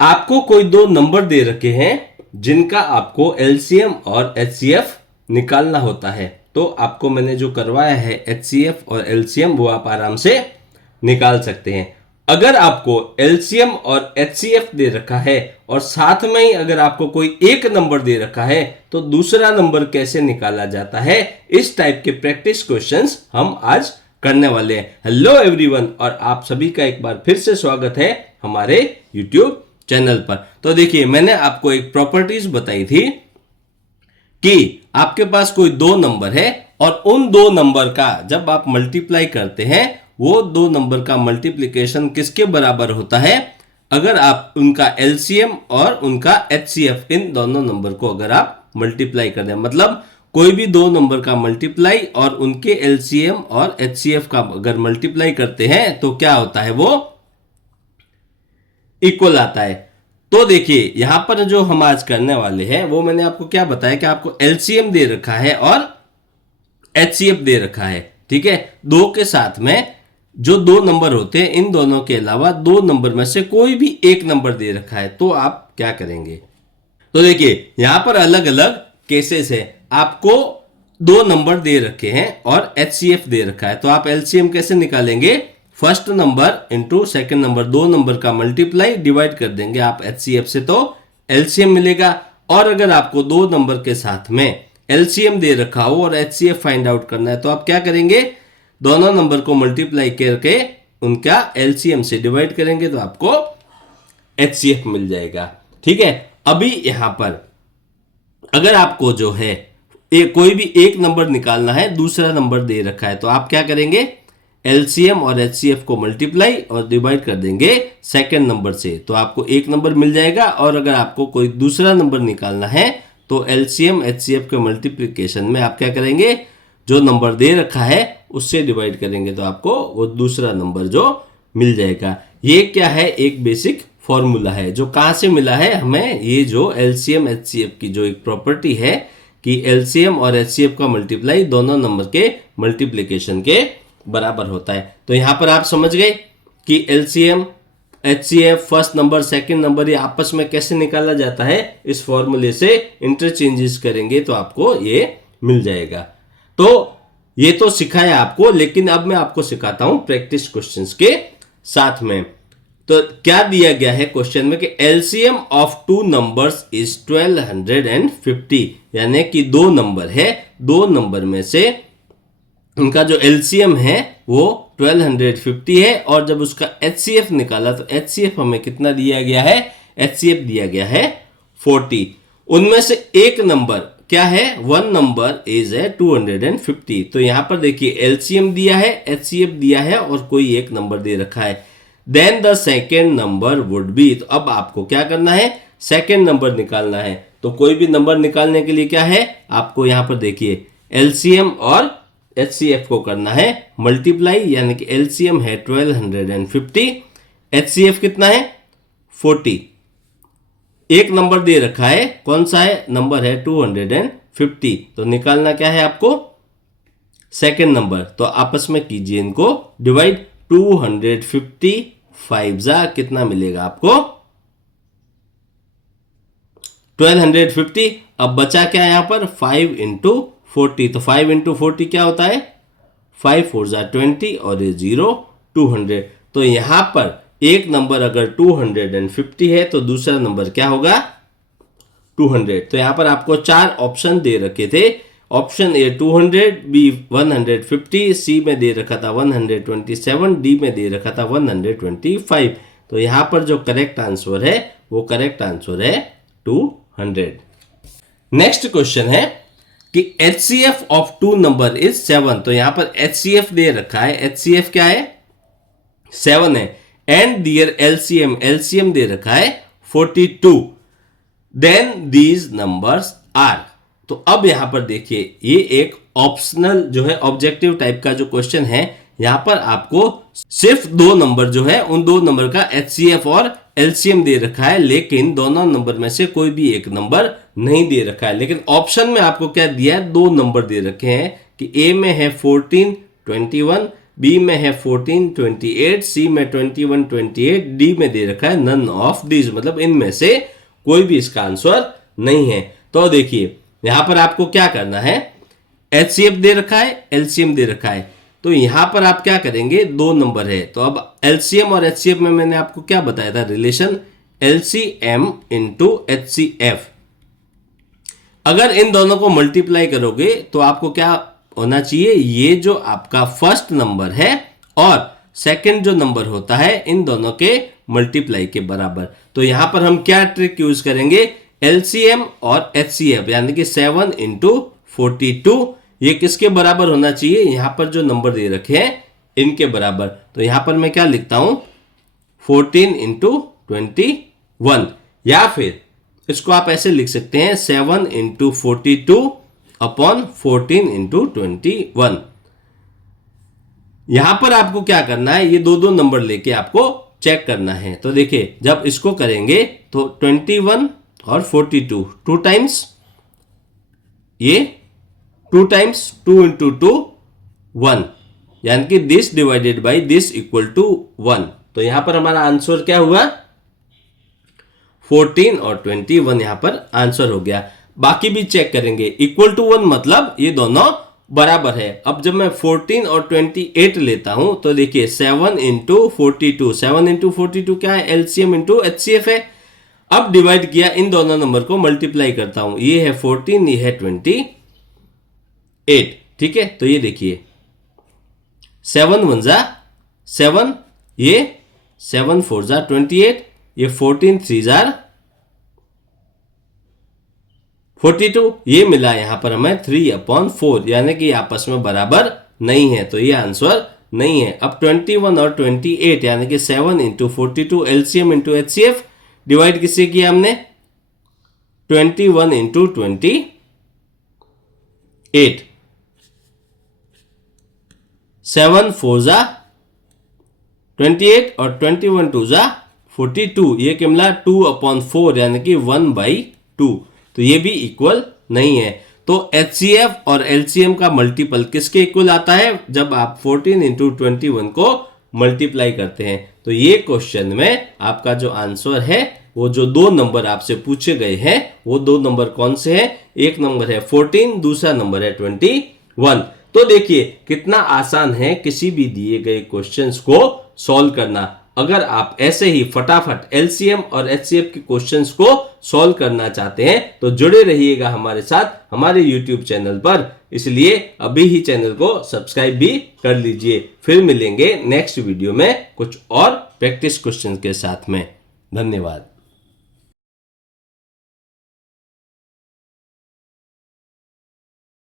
आपको कोई दो नंबर दे रखे हैं जिनका आपको एलसीएम और एचसीएफ निकालना होता है। तो आपको मैंने जो करवाया है एचसीएफ और एलसीएम वो आप आराम से निकाल सकते हैं। अगर आपको एलसीएम और एचसीएफ दे रखा है और साथ में ही अगर आपको कोई एक नंबर दे रखा है तो दूसरा नंबर कैसे निकाला जाता है, इस टाइप के प्रैक्टिस क्वेश्चंस हम आज करने वाले हैं। हेलो एवरीवन, और आप सभी का एक बार फिर से स्वागत है हमारे यूट्यूब चैनल पर। तो देखिए, मैंने आपको एक प्रॉपर्टीज बताई थी कि आपके पास कोई दो नंबर है और उन दो नंबर का जब आप मल्टीप्लाई करते हैं वो दो नंबर का मल्टीप्लिकेशन किसके बराबर होता है, अगर आप उनका एलसीएम और उनका एचसीएफ इन दोनों नंबर को अगर आप मल्टीप्लाई कर दें, मतलब कोई भी दो नंबर का मल्टीप्लाई और उनके एलसीएम और एचसीएफ का अगर मल्टीप्लाई करते हैं तो क्या होता है, वो इक्वल आता है। तो देखिए यहां पर जो हम आज करने वाले हैं वो मैंने आपको क्या बताया कि आपको एलसीएम दे रखा है और एचसीएफ दे रखा है, ठीक है। दो के साथ में जो दो नंबर होते हैं इन दोनों के अलावा दो नंबर में से कोई भी एक नंबर दे रखा है, तो आप क्या करेंगे। तो देखिए यहां पर अलग अलग केसेस है। आपको दो नंबर दे रखे हैं और एचसीएफ दे रखा है, तो आप एलसीएम कैसे निकालेंगे, first number into second number, दो नंबर का मल्टीप्लाई डिवाइड कर देंगे आप एचसीएफ से, तो एलसीएम मिलेगा। और अगर आपको दो नंबर के साथ में एलसीएम दे रखा हो और एचसीएफ फाइंड आउट करना है तो आप क्या करेंगे, दोनों नंबर को मल्टीप्लाई करके उनका एलसीएम से डिवाइड करेंगे तो आपको एचसीएफ मिल जाएगा, ठीक है। अभी यहां पर अगर आपको जो है कोई भी एक नंबर निकालना है, दूसरा नंबर दे रखा है, तो आप क्या करेंगे, एलसीएम और एचसीएफ को मल्टीप्लाई और डिवाइड कर देंगे सेकंड नंबर से, तो आपको एक नंबर मिल जाएगा। और अगर आपको कोई दूसरा नंबर निकालना है तो एलसीएम एचसीएफ के मल्टीप्लिकेशन में आप क्या करेंगे, जो नंबर दे रखा है उससे डिवाइड करेंगे तो आपको वो दूसरा नंबर जो मिल जाएगा। ये क्या है, एक बेसिक फॉर्मूला है जो कहां से मिला है हमें, ये जो एलसीएम एचसीएफ की जो एक प्रॉपर्टी है कि एलसीएम और एचसीएफ का मल्टीप्लाई दोनों नंबर के मल्टीप्लिकेशन के बराबर होता है। तो यहां पर आप समझ गए कि LCM HCF first number second number ये आपस में कैसे निकाला जाता है, इस फॉर्मूले से इंटरचेंजेस करेंगे तो आपको ये मिल जाएगा। तो ये तो सिखाया आपको, लेकिन अब मैं आपको सिखाता हूं प्रैक्टिस क्वेश्चंस के साथ में। तो क्या दिया गया है क्वेश्चन में कि LCM of two numbers is 1250, यानी कि दो नंबर है, दो नंबर में से उनका जो एलसीएम है वो 1250 है और जब उसका एचसीएफ निकाला तो एचसीएफ हमें कितना दिया गया है, एचसीएफ दिया गया है 40। उनमें से एक नंबर क्या है, वन नंबर इज है 250। तो यहां पर देखिए एलसीएम दिया है, एचसीएफ दिया है और कोई एक नंबर दे रखा है। Then the second number would be, तो अब आपको क्या करना है, सेकेंड नंबर निकालना है। तो कोई भी नंबर निकालने के लिए क्या है, आपको यहां पर देखिए एलसीएम और एचसीएफ को करना है मल्टीप्लाई, यानी कि एलसीएम है 1250, एचसीएफ कितना है 40। एक नंबर दे रखा है, कौन सा है, नंबर है 250, तो निकालना क्या है आपको, सेकेंड नंबर। तो आपस में कीजिए इनको डिवाइड, 255 जा कितना मिलेगा आपको 1250। अब बचा क्या यहां पर, 5 इंटू 40, तो 5 इंटू 40 क्या होता है, 5 4 जा 20 और ये 0 200। तो यहां पर एक नंबर अगर 250 है तो दूसरा नंबर क्या होगा 200। तो यहां पर आपको चार ऑप्शन दे रखे थे, ऑप्शन ए 200, बी 150, सी में दे रखा था 127, डी में दे रखा था 125। तो यहां पर जो करेक्ट आंसर है वो करेक्ट आंसर है 200। नेक्स्ट क्वेश्चन है कि HCF of two number is 7। तो यहां पर एचसीएफ दे रखा है, एचसीएफ क्या है 7 है, एंड दियर एलसीएम, एलसीएम दे रखा है 42, देन दीज नंबर्स आर। तो अब यहां पर देखिए ये एक ऑप्शनल जो है ऑब्जेक्टिव टाइप का जो क्वेश्चन है, यहां पर आपको सिर्फ दो नंबर जो है उन दो नंबर का एचसीएफ और एलसीएम दे रखा है, लेकिन दोनों नंबर में से कोई भी एक नंबर नहीं दे रखा है। लेकिन ऑप्शन में आपको क्या दिया है, दो नंबर दे रखे हैं कि ए में है 14 21, बी में है 14 28, सी में 21 28, डी में दे रखा है नन ऑफ दीज, मतलब इनमें से कोई भी इसका आंसर नहीं है। तो देखिए यहां पर आपको क्या करना है, एचसीएफ दे रखा है, एलसीएम दे रखा है, तो यहां पर आप क्या करेंगे, दो नंबर है तो अब एलसीएम और एचसीएफ में मैंने आपको क्या बताया था, रिलेशन एलसीएम इंटू एचसीएफ। अगर इन दोनों को मल्टीप्लाई करोगे तो आपको क्या होना चाहिए, ये जो आपका फर्स्ट नंबर है और सेकंड जो नंबर होता है इन दोनों के मल्टीप्लाई के बराबर। तो यहां पर हम क्या ट्रिक यूज करेंगे, एलसीएम और एचसीएफ यानी कि 7 इंटू 42 ये किसके बराबर होना चाहिए, यहां पर जो नंबर दे रखे हैं इनके बराबर। तो यहां पर मैं क्या लिखता हूं 14 इंटू 21, या फिर इसको आप ऐसे लिख सकते हैं 7 इंटू 42 अपॉन 14 इंटू 21। यहां पर आपको क्या करना है, ये दो दो नंबर लेके आपको चेक करना है। तो देखिए जब इसको करेंगे तो 21 और 42 टू टाइम्स, ये 2 टाइम्स 2 इंटू 2 1, यानी कि this divided by this equal to 1। तो यहां पर हमारा आंसर क्या हुआ, 14 और 21 यहां पर आंसर हो गया। बाकी भी चेक करेंगे, इक्वल टू 1 मतलब ये दोनों बराबर है। अब जब मैं 14 और 28 लेता हूं तो देखिए 7 इंटू 42, 7 इंटू 42 क्या है, एलसीएम इंटू एचसीएफ है। अब डिवाइड किया, इन दोनों नंबर को मल्टीप्लाई करता हूं, ये है 14, ये है 28, ठीक है। तो ये देखिए 7 1 जा 7, ये 7 4 जा 28, ये 14 3 जा 42, ये मिला यहां पर हमें 3/4, यानी कि आपस में बराबर नहीं है, तो ये आंसर नहीं है। अब 21 और 28 यानी कि 7 into 42 LCM into HCF, divide किससे किया हमने, 21 इंटू 28, 7 4 जा 28 और 21 2 जा 42, ये क्या मिला 2/4 यानी कि 1/2, तो ये भी इक्वल नहीं है। तो एचसीएफ और एलसीएम का मल्टीपल किसके इक्वल आता है, जब आप 14 इंटू 21 को मल्टीप्लाई करते हैं। तो ये क्वेश्चन में आपका जो आंसर है, वो जो दो नंबर आपसे पूछे गए हैं वो दो नंबर कौन से हैं, एक नंबर है 14, दूसरा नंबर है 21। तो देखिए कितना आसान है किसी भी दिए गए क्वेश्चंस को सॉल्व करना। अगर आप ऐसे ही फटाफट एलसीएम और एचसीएफ के क्वेश्चंस को सॉल्व करना चाहते हैं तो जुड़े रहिएगा हमारे साथ हमारे यूट्यूब चैनल पर, इसलिए अभी ही चैनल को सब्सक्राइब भी कर लीजिए। फिर मिलेंगे नेक्स्ट वीडियो में कुछ और प्रैक्टिस क्वेश्चंस के साथ में। धन्यवाद।